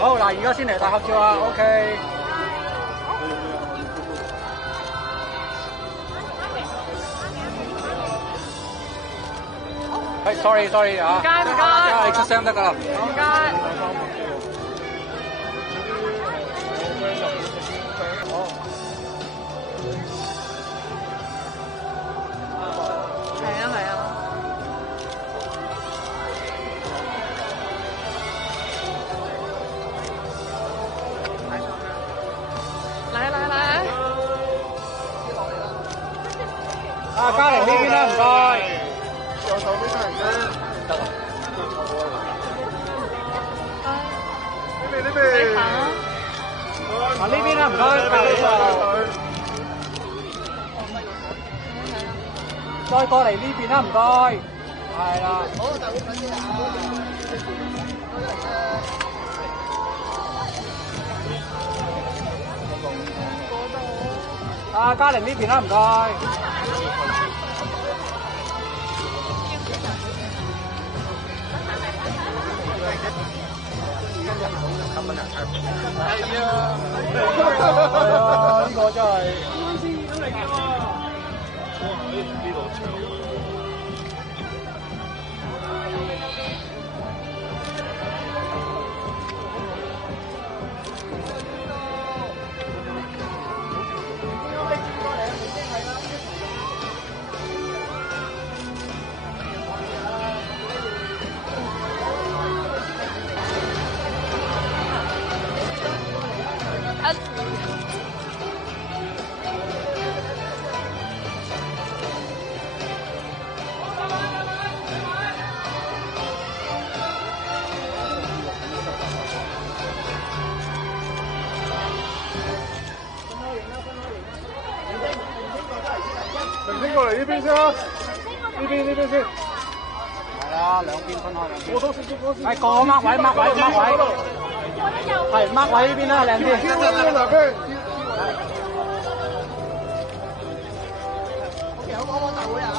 好嗱，而家先嚟大合照啊 ，OK。係 ，sorry 啊，唔該，你出聲得㗎啦。唔該。係啊。嚟！啊，嘉玲呢邊啦，唔該。右手邊係啫。得啦。呢邊。啊，呢邊啦，唔該，隔離呢度。再過嚟呢邊啦，唔該。係啦。好，大會粉絲啊！啊，嘉玲呢邊啦，唔該。係啊，呢個真係。呢度長。明星過嚟呢邊先啦，呢邊先。係啦，兩邊分開兩邊。係個掹位，係掹位呢邊啦，靚啲。好，幫大會啊！